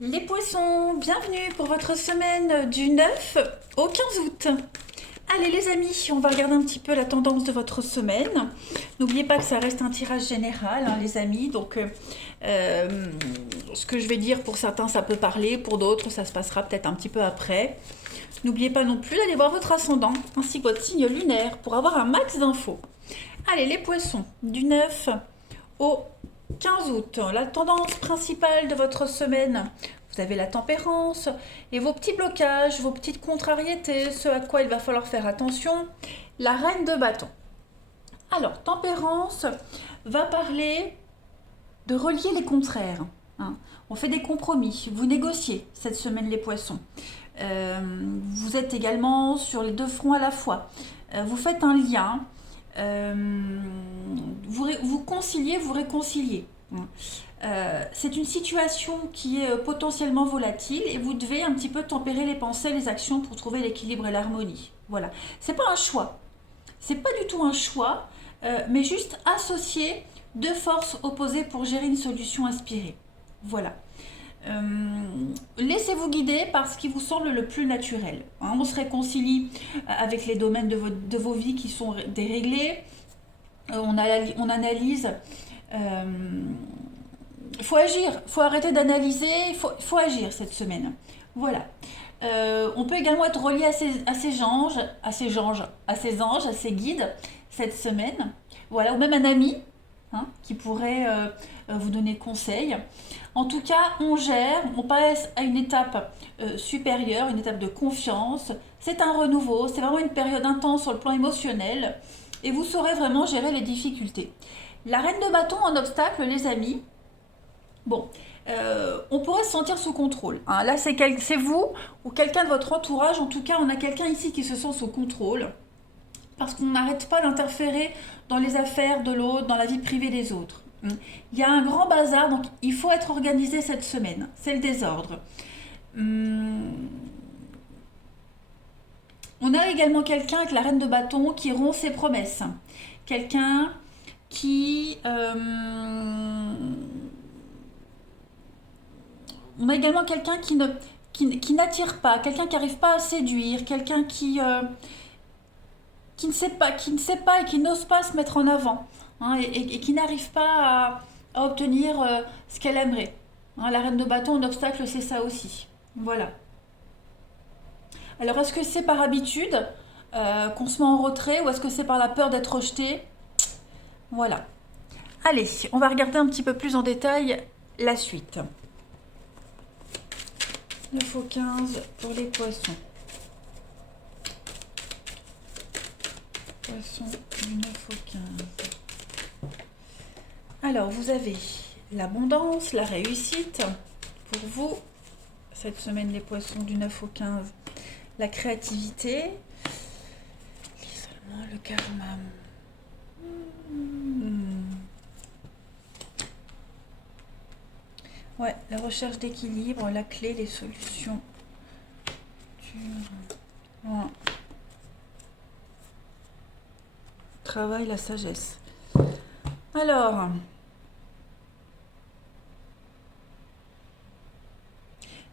Les poissons, bienvenue pour votre semaine du 9 au 15 août. Allez les amis, on va regarder un petit peu la tendance de votre semaine. N'oubliez pas que ça reste un tirage général, hein, les amis. Donc, ce que je vais dire pour certains, ça peut parler. Pour d'autres, ça se passera peut-être un petit peu après. N'oubliez pas non plus d'aller voir votre ascendant ainsi que votre signe lunaire pour avoir un max d'infos. Allez les poissons, du 9 au 15 août, la tendance principale de votre semaine, vous avez la tempérance et vos petits blocages, vos petites contrariétés, ce à quoi il va falloir faire attention. La reine de bâton. Alors, tempérance va parler de relier les contraires, hein. On fait des compromis, vous négociez cette semaine les poissons. Vous êtes également sur les deux fronts à la fois. Vous faites un lien, vous conciliez, vous réconciliez. C'est une situation qui est potentiellement volatile et vous devez un petit peu tempérer les pensées, les actions pour trouver l'équilibre et l'harmonie. Voilà. C'est pas un choix. C'est pas du tout un choix, mais juste associer deux forces opposées pour gérer une solution inspirée. Voilà. Euh, Laissez-vous guider par ce qui vous semble le plus naturel. Hein, on se réconcilie avec les domaines de vos vies qui sont déréglés. On analyse. Faut agir, faut arrêter d'analyser, faut agir cette semaine. Voilà. On peut également être relié à ses anges, à ses guides cette semaine. Voilà, ou même un ami, hein, qui pourrait vous donner conseil. En tout cas, on gère, on passe à une étape supérieure, une étape de confiance. C'est un renouveau, c'est vraiment une période intense sur le plan émotionnel et vous saurez vraiment gérer les difficultés. La reine de bâton en obstacle, les amis, bon, on pourrait se sentir sous contrôle, hein. Là, c'est vous ou quelqu'un de votre entourage. En tout cas, on a quelqu'un ici qui se sent sous contrôle parce qu'on n'arrête pas d'interférer dans les affaires de l'autre, dans la vie privée des autres. Il y a un grand bazar, donc il faut être organisé cette semaine. C'est le désordre. On a également quelqu'un avec la reine de bâton qui rompt ses promesses. Quelqu'un qui... on a également quelqu'un qui n'attire pas, quelqu'un qui n'arrive pas à séduire, quelqu'un qui ne sait pas et qui n'ose pas se mettre en avant, hein, et qui n'arrive pas à obtenir ce qu'elle aimerait. Hein, la reine de bâton en obstacle, c'est ça aussi. Voilà. Alors, est-ce que c'est par habitude qu'on se met en retrait ou est-ce que c'est par la peur d'être rejeté? Voilà. Allez, on va regarder un petit peu plus en détail la suite. 9 au 15 pour les poissons. Poissons du 9 au 15. Alors, vous avez l'abondance, la réussite. Pour vous, cette semaine, les poissons du 9 au 15. La créativité. L'isolement, le karma. Ouais, la recherche d'équilibre, la clé, les solutions. Ouais. Travail, la sagesse. Alors,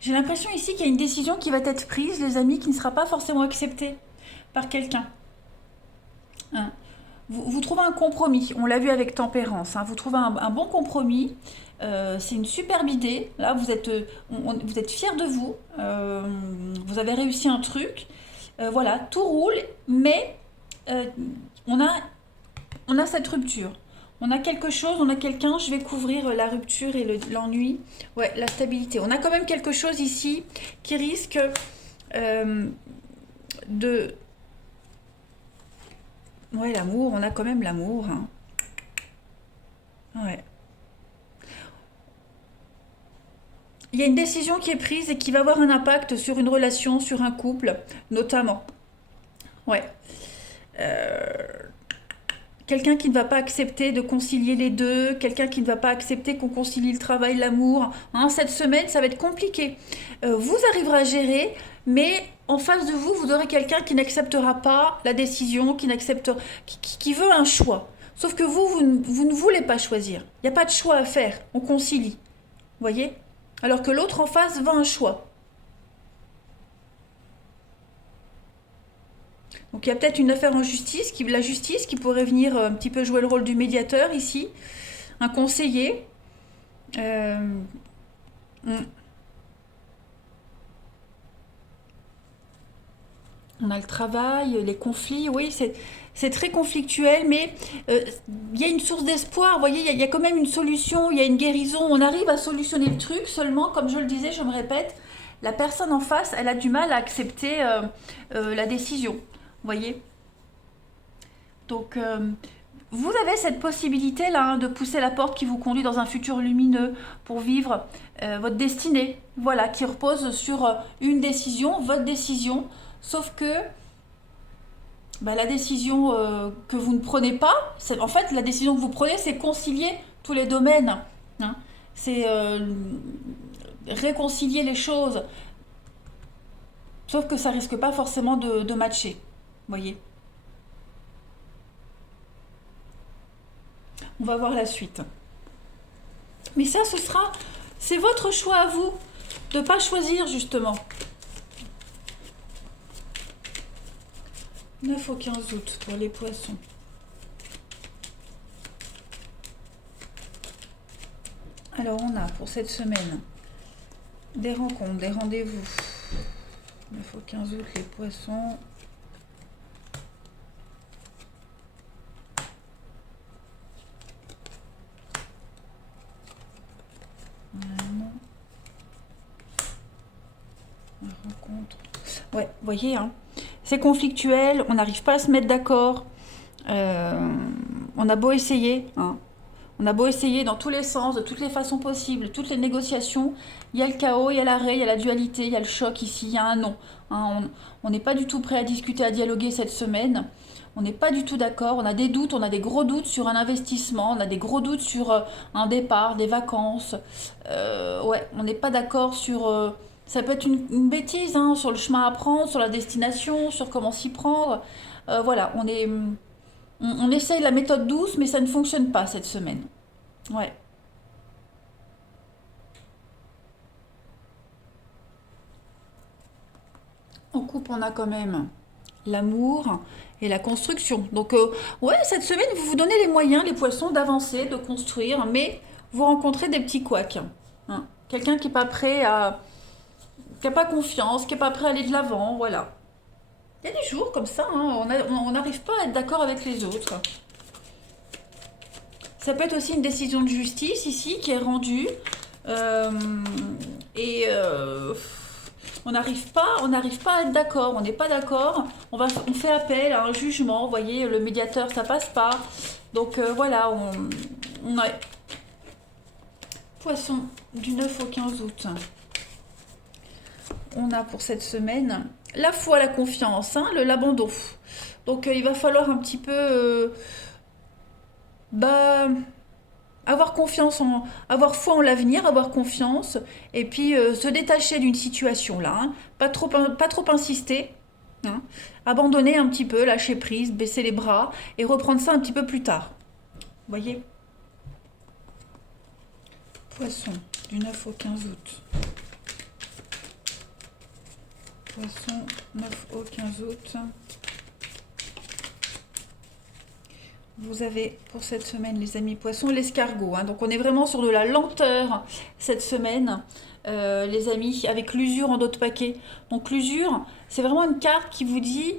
j'ai l'impression ici qu'il y a une décision qui va être prise, les amis, qui ne sera pas forcément acceptée par quelqu'un. Hein. Vous trouvez un compromis, on l'a vu avec tempérance, hein. Vous trouvez un bon compromis, c'est une superbe idée. Là, vous êtes fiers de vous, vous avez réussi un truc. Voilà, tout roule, mais euh, on a, on a cette rupture. On a quelque chose, on a quelqu'un, je vais couvrir la rupture et l'ennui. Ouais, la stabilité. On a quand même quelque chose ici qui risque euh, de... Ouais, l'amour, on a quand même l'amour, hein. Ouais. Il y a une décision qui est prise et qui va avoir un impact sur une relation, sur un couple, notamment. Ouais. Euh, Quelqu'un qui ne va pas accepter de concilier les deux, quelqu'un qui ne va pas accepter qu'on concilie le travail, l'amour. Hein, cette semaine, ça va être compliqué. Vous arriverez à gérer, mais en face de vous, vous aurez quelqu'un qui n'acceptera pas la décision, qui veut un choix. Sauf que vous ne voulez pas choisir. Il n'y a pas de choix à faire. On concilie. Vous voyez? alors que l'autre en face veut un choix. Donc il y a peut-être une affaire en justice, la justice qui pourrait venir un petit peu jouer le rôle du médiateur ici, un conseiller. Euh, on a le travail, les conflits, oui, c'est très conflictuel, mais euh, il y a une source d'espoir, vous voyez, il y a quand même une solution, il y a une guérison, on arrive à solutionner le truc, seulement, comme je le disais, je me répète, la personne en face, elle a du mal à accepter la décision, vous voyez. Donc, vous avez cette possibilité-là hein, de pousser la porte qui vous conduit dans un futur lumineux pour vivre votre destinée, voilà, qui repose sur une décision, votre décision, sauf que bah, la décision que vous ne prenez pas, en fait, la décision que vous prenez, c'est concilier tous les domaines, hein. C'est réconcilier les choses, sauf que ça risque pas forcément de matcher, vous voyez. On va voir la suite. Mais ça, c'est votre choix à vous de ne pas choisir justement. 9 au 15 août pour les poissons. Alors on a pour cette semaine des rencontres, des rendez-vous. 9 au 15 août les poissons. Non. La rencontre. Ouais, vous voyez, hein, c'est conflictuel, on n'arrive pas à se mettre d'accord. On a beau essayer, hein. On a beau essayer dans tous les sens, de toutes les façons possibles, toutes les négociations, il y a le chaos, il y a l'arrêt, il y a la dualité, il y a le choc ici, il y a un non, hein. On n'est pas du tout prêt à discuter, à dialoguer cette semaine. On n'est pas du tout d'accord, on a des doutes, on a des gros doutes sur un investissement, on a des gros doutes sur un départ, des vacances. Ouais, on n'est pas d'accord sur... ça peut être une bêtise, hein, sur le chemin à prendre, sur la destination, sur comment s'y prendre. Voilà, on essaye la méthode douce, mais ça ne fonctionne pas cette semaine. Ouais. En couple, on a quand même l'amour et la construction. Donc, ouais, cette semaine, vous vous donnez les moyens, les poissons, d'avancer, de construire, mais vous rencontrez des petits couacs, hein. Quelqu'un qui n'est pas prêt à... qui n'a pas confiance, qui n'est pas prêt à aller de l'avant, voilà. Il y a des jours comme ça, hein, on n'arrive pas à être d'accord avec les autres. Ça peut être aussi une décision de justice ici qui est rendue. euh, et on n'arrive pas à être d'accord, on n'est pas d'accord. On fait appel à un jugement, vous voyez, le médiateur, ça passe pas. Donc voilà, ouais. Poisson, du 9 au 15 août. On a pour cette semaine la foi, la confiance, hein, l'abandon. Donc il va falloir un petit peu bah, avoir foi en l'avenir, avoir confiance, et puis se détacher d'une situation là, hein. Pas trop insister, hein. Abandonner un petit peu, lâcher prise, baisser les bras et reprendre ça un petit peu plus tard. Vous voyez? Poisson, du 9 au 15 août. Poisson, 9 au 15 août. Vous avez pour cette semaine, les amis poissons, l'escargot, hein. Donc on est vraiment sur de la lenteur cette semaine, les amis, avec l'usure en dos de paquet. Donc l'usure, c'est vraiment une carte qui vous dit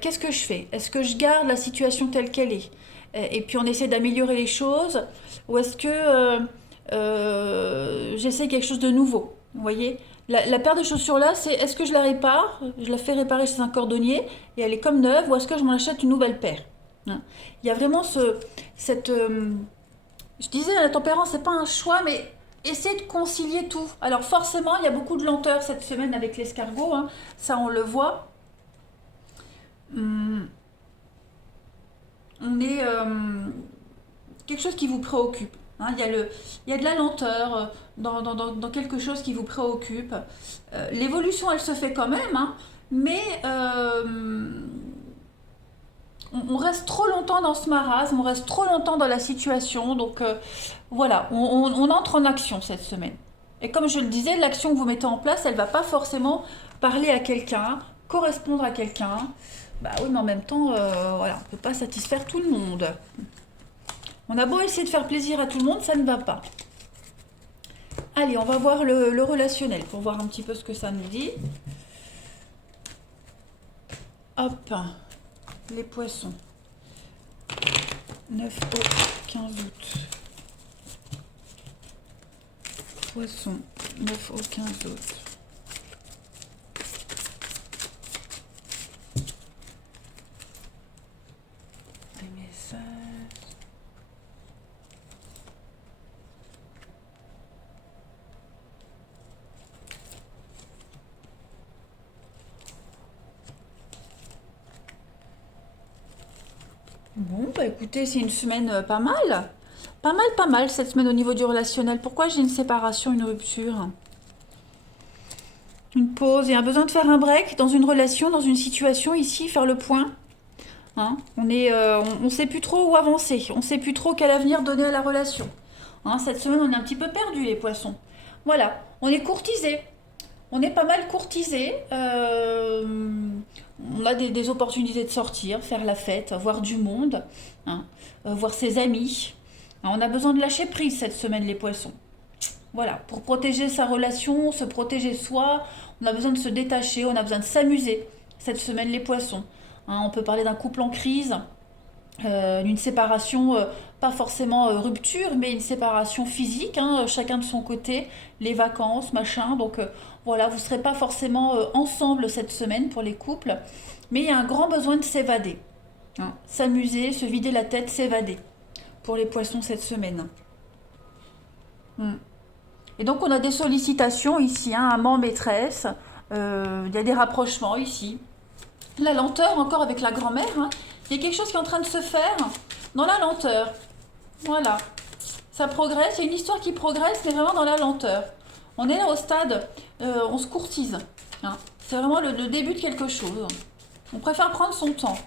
qu'est-ce que je fais? Est-ce que je garde la situation telle qu'elle est? Et puis on essaie d'améliorer les choses? Ou est-ce que j'essaie quelque chose de nouveau? Vous voyez? La paire de chaussures là, c'est est-ce que je la répare? Je la fais réparer chez un cordonnier et elle est comme neuve, ou est-ce que je m'en achète une nouvelle paire? Hein. Il y a vraiment cette... je disais, la tempérance, c'est pas un choix, mais essayez de concilier tout. Alors forcément, il y a beaucoup de lenteur cette semaine avec l'escargot, hein. Ça, on le voit. Hum, on est... quelque chose qui vous préoccupe, hein. Il y a de la lenteur dans quelque chose qui vous préoccupe. L'évolution, elle se fait quand même, hein, mais... on reste trop longtemps dans ce marasme, on reste trop longtemps dans la situation, donc voilà, on entre en action cette semaine. Et comme je le disais, l'action que vous mettez en place, elle va pas forcément parler à quelqu'un, correspondre à quelqu'un. Bah oui, mais en même temps, voilà, on peut pas satisfaire tout le monde. On a beau essayer de faire plaisir à tout le monde, ça ne va pas. Allez, on va voir le relationnel pour voir un petit peu ce que ça nous dit. Hop, les poissons. 9 au 15 août. Poisson, 9 au 15 août. Des messages. Bon, bah écoutez, c'est une semaine pas mal. Pas mal cette semaine au niveau du relationnel. Pourquoi j'ai une séparation, une rupture? Une pause et un besoin de faire un break dans une relation, dans une situation ici, faire le point. Hein, on sait plus trop où avancer. On sait plus trop quel avenir donner à la relation. Hein, cette semaine, on est un petit peu perdu, les poissons. Voilà, on est courtisé. On est pas mal courtisé. On a des opportunités de sortir, faire la fête, voir du monde, hein, voir ses amis. Hein, on a besoin de lâcher prise cette semaine, les poissons. Voilà, pour protéger sa relation, se protéger soi, on a besoin de se détacher, on a besoin de s'amuser cette semaine, les poissons. Hein, on peut parler d'un couple en crise, d'une séparation, pas forcément rupture, mais une séparation physique, hein, chacun de son côté, les vacances, machin. Donc voilà, vous ne serez pas forcément ensemble cette semaine pour les couples, mais il y a un grand besoin de s'évader. Hein, s'amuser, se vider la tête, s'évader pour les poissons cette semaine. Hmm. Et donc on a des sollicitations ici, hein, amant, maîtresse, il y a des rapprochements ici. La lenteur encore avec la grand-mère, hein. Il y a quelque chose qui est en train de se faire dans la lenteur. Voilà, ça progresse, il y a une histoire qui progresse, mais vraiment dans la lenteur. On est là au stade, on se courtise. Hein. C'est vraiment le début de quelque chose. On préfère prendre son temps.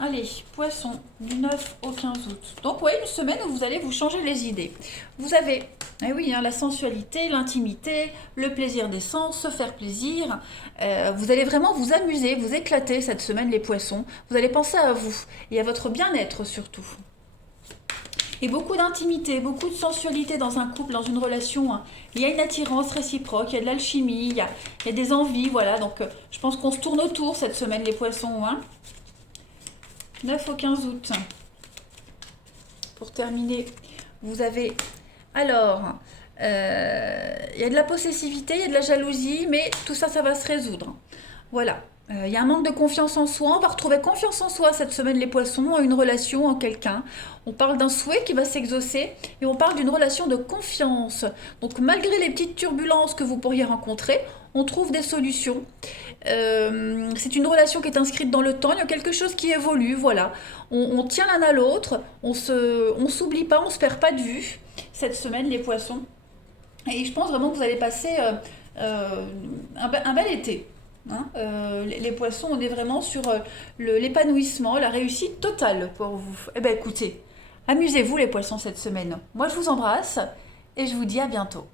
Allez, poisson, du 9 au 15 août. Donc, oui, une semaine où vous allez vous changer les idées. Vous avez, eh oui, hein, la sensualité, l'intimité, le plaisir des sens, se faire plaisir. Vous allez vraiment vous amuser, vous éclater cette semaine, les poissons. Vous allez penser à vous et à votre bien-être surtout. Et beaucoup d'intimité, beaucoup de sensualité dans un couple, dans une relation. Hein. Il y a une attirance réciproque, il y a de l'alchimie, il y a des envies, voilà. Donc, je pense qu'on se tourne autour cette semaine, les poissons, hein. 9 au 15 août. Pour terminer, vous avez... Alors, il y a de la possessivité, il y a de la jalousie, mais tout ça, ça va se résoudre. Voilà. Il y a un manque de confiance en soi. On va retrouver confiance en soi cette semaine, les poissons, en une relation, en quelqu'un. On parle d'un souhait qui va s'exaucer et on parle d'une relation de confiance. Donc, malgré les petites turbulences que vous pourriez rencontrer, on trouve des solutions. C'est une relation qui est inscrite dans le temps. Il y a quelque chose qui évolue. Voilà. On tient l'un à l'autre. On s'oublie pas, on se perd pas de vue cette semaine, les poissons. Et je pense vraiment que vous allez passer un bel été. Hein, les poissons, on est vraiment sur l'épanouissement, la réussite totale pour vous. Eh bien écoutez, amusez-vous les poissons cette semaine. Moi je vous embrasse et je vous dis à bientôt.